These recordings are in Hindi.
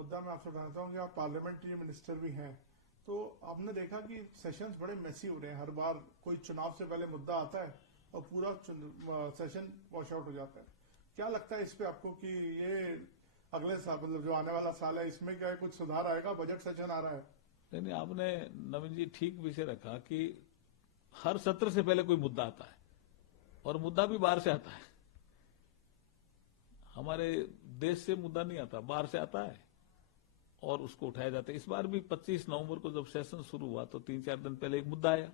मुद्दा मैं आपसे बताना चाहूँ कि आप पार्लियामेंट्री मिनिस्टर भी हैं, तो आपने देखा कि सेशंस बड़े मेसी हो रहे हैं। हर बार कोई चुनाव से पहले मुद्दा आता है और पूरा सेशन वॉश आउट हो जाता है। क्या लगता है इस पे आपको कि ये अगले साल, मतलब जो आने वाला साल है, इसमें क्या कुछ सुधार आएगा? बजट सेशन आ रहा है। नहीं, आपने नवीन जी ठीक विषय रखा कि हर सत्र से पहले कोई मुद्दा आता है और मुद्दा भी बाहर से आता है। हमारे देश से मुद्दा नहीं आता, बाहर से आता है और उसको उठाया जाता है। इस बार भी 25 नवंबर को जब सेशन शुरू हुआ तो 3-4 दिन पहले एक मुद्दा आया।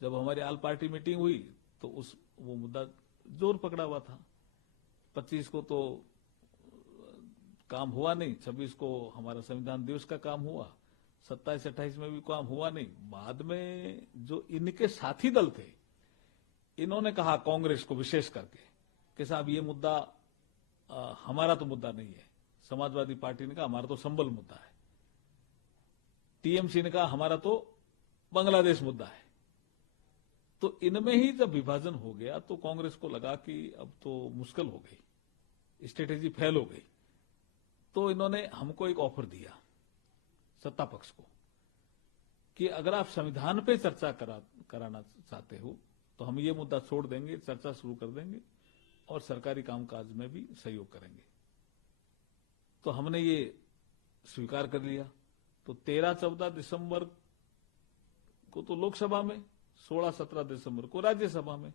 जब हमारी आल पार्टी मीटिंग हुई तो वो मुद्दा जोर पकड़ा हुआ था। 25 को तो काम हुआ नहीं, 26 को हमारा संविधान दिवस का काम हुआ, 27-28 में भी काम हुआ नहीं। बाद में जो इनके साथी दल थे, इन्होंने कहा कांग्रेस को विशेष करके कि साहब ये मुद्दा हमारा तो मुद्दा नहीं है। समाजवादी पार्टी ने कहा हमारा तो संबल मुद्दा है। टीएमसी ने कहा हमारा तो बांग्लादेश मुद्दा है। तो इनमें ही जब विभाजन हो गया तो कांग्रेस को लगा कि अब तो मुश्किल हो गई, स्ट्रेटेजी फेल हो गई। तो इन्होंने हमको एक ऑफर दिया, सत्ता पक्ष को, कि अगर आप संविधान पे चर्चा कराना चाहते हो तो हम ये मुद्दा छोड़ देंगे, चर्चा शुरू कर देंगे और सरकारी कामकाज में भी सहयोग करेंगे। तो हमने ये स्वीकार कर लिया। तो 13-14 दिसंबर को तो लोकसभा में, 16-17 दिसंबर को राज्यसभा में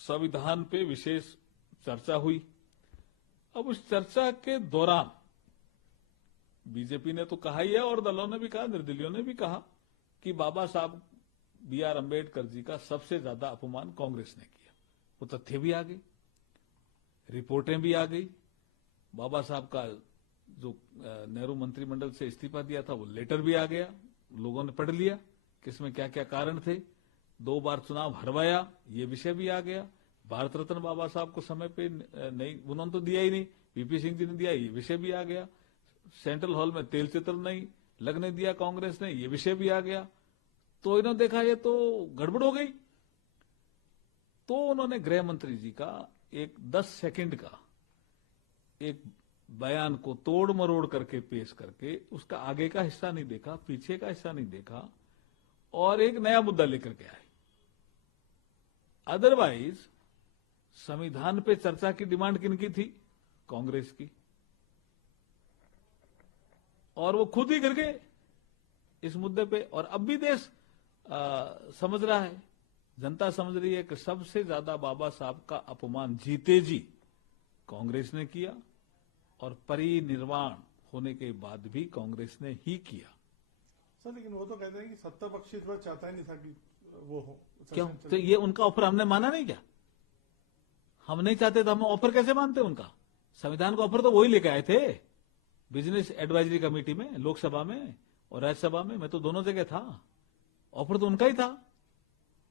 संविधान पे विशेष चर्चा हुई। अब उस चर्चा के दौरान बीजेपी ने तो कहा ही है और दलों ने भी कहा, निर्दलीयों ने भी कहा कि बाबा साहब B.R. अम्बेडकर जी का सबसे ज्यादा अपमान कांग्रेस ने किया। वो तथ्य भी आ गई, रिपोर्टें भी आ गई। बाबा साहब का जो नेहरू मंत्रिमंडल से इस्तीफा दिया था वो लेटर भी आ गया, लोगों ने पढ़ लिया कि इसमें क्या क्या कारण थे। 2 बार चुनाव हरवाया, ये विषय भी आ गया। भारत रत्न बाबा साहब को समय पे नहीं, उन्होंने तो दिया ही नहीं, वीपी सिंह जी ने दिया, ये विषय भी आ गया। सेंट्रल हॉल में तेल चित्र नहीं लगने दिया कांग्रेस ने, ये विषय भी आ गया। तो इन्होंने देखा ये तो गड़बड़ हो गई। तो उन्होंने गृह मंत्री जी का एक 10 सेकंड का एक बयान को तोड़ मरोड़ करके पेश करके उसका आगे का हिस्सा नहीं देखा, पीछे का हिस्सा नहीं देखा और एक नया मुद्दा लेकर के आए। अदरवाइज संविधान पे चर्चा की डिमांड किनकी थी? कांग्रेस की। और वो खुद ही गिर गए इस मुद्दे पे। और अब भी देश समझ रहा है, जनता समझ रही है कि सबसे ज्यादा बाबा साहब का अपमान जीते जी कांग्रेस ने किया और परिनिर्वाण होने के बाद भी कांग्रेस ने ही किया। सर लेकिन वो तो कहते हैं कि सत्ता पक्ष इस बार चाहता ही नहीं था कि वो हो। क्यों? तो ये उनका ऑफर हमने माना नहीं क्या? हम नहीं चाहते तो हम ऑफर कैसे मानते उनका? संविधान का ऑफर तो वही लेके आए थे बिजनेस एडवाइजरी कमेटी में, लोकसभा में और राज्यसभा में। मैं तो दोनों जगह था, ऑफर तो उनका ही था।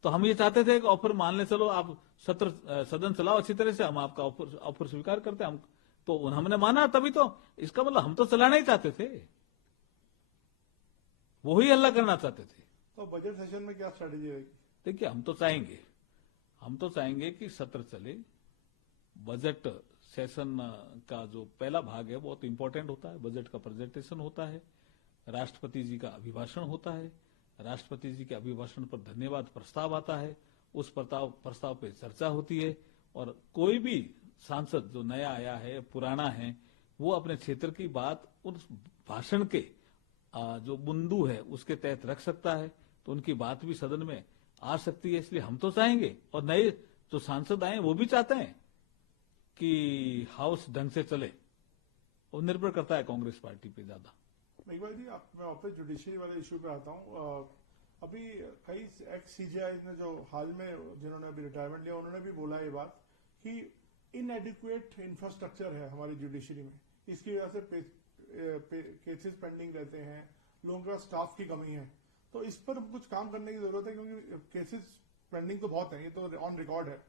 तो हम ये चाहते थे कि ऑफर मान ले, चलो आप सदन चलाओ अच्छी तरह से, हम आपका ऑफर स्वीकार करते हैं। हम तो हमने माना, तभी तो इसका मतलब हम तो चलाना ही चाहते थे, वो ही हल्ला करना चाहते थे। तो बजट सेशन में क्या स्ट्रेटेजी रहेगी? देखिए हम तो चाहेंगे कि सत्र चले। बजट सेशन का जो पहला भाग है बहुत इंपॉर्टेंट होता है। बजट का प्रेजेंटेशन होता है, राष्ट्रपति जी का अभिभाषण होता है, राष्ट्रपति जी के अभिभाषण पर धन्यवाद प्रस्ताव आता है, उस प्रस्ताव पे चर्चा होती है और कोई भी सांसद जो नया आया है, पुराना है, वो अपने क्षेत्र की बात उस भाषण के जो बिंदु है उसके तहत रख सकता है, तो उनकी बात भी सदन में आ सकती है। इसलिए हम तो चाहेंगे और नए जो सांसद आए वो भी चाहते हैं कि हाउस ढंग से चले। वो निर्भर करता है कांग्रेस पार्टी पे ज्यादा। मेघवाल जी, मैं वापस जुडिशरी वाले इशू पे आता हूँ। अभी कई एक्स सीजीआई ने जो हाल में जिन्होंने अभी रिटायरमेंट लिया, उन्होंने भी बोला ये बात कि इनएडिक्वेट इंफ्रास्ट्रक्चर है हमारी जुडिशरी में, इसकी वजह से केसेस पेंडिंग रहते हैं, लोगों का स्टाफ की कमी है। तो इस पर कुछ काम करने की जरूरत है क्योंकि केसेस पेंडिंग तो बहुत है, ये तो ऑन रिकॉर्ड है।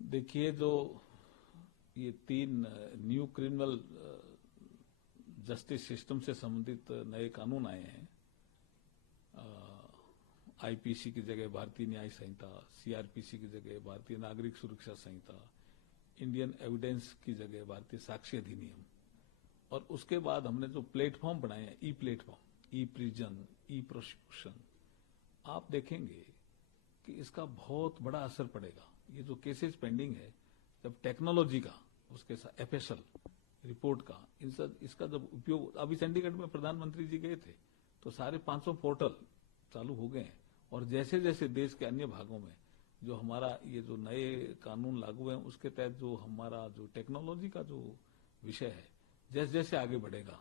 देखिए, जो ये 3 न्यू क्रिमिनल जस्टिस सिस्टम से संबंधित नए कानून आए हैं, आईपीसी की जगह भारतीय न्याय संहिता, सीआरपीसी की जगह भारतीय नागरिक सुरक्षा संहिता, इंडियन एविडेंस की जगह भारतीय साक्ष्य अधिनियम, और उसके बाद हमने जो प्लेटफॉर्म बनाए हैं, ई प्लेटफॉर्म, ई प्रिजन, ई प्रोसिक्यूशन, आप देखेंगे कि इसका बहुत बड़ा असर पड़ेगा। ये जो केसेस पेंडिंग है, जब टेक्नोलॉजी का, उसके साथ एफएसएल रिपोर्ट का, इसका जब उपयोग, अभी चंडीगढ़ में प्रधानमंत्री जी गए थे तो सारे 500 पोर्टल चालू हो गए हैं। और जैसे जैसे देश के अन्य भागों में जो हमारा ये जो नए कानून लागू हैं, उसके तहत जो हमारा जो टेक्नोलॉजी का जो विषय है, जैसे जैसे आगे बढ़ेगा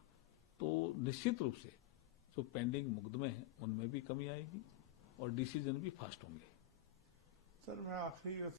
तो निश्चित रूप से जो पेंडिंग मुकदमे हैं उनमें भी कमी आएगी और डिसीजन भी फास्ट होंगे। सर, मैं आखिरी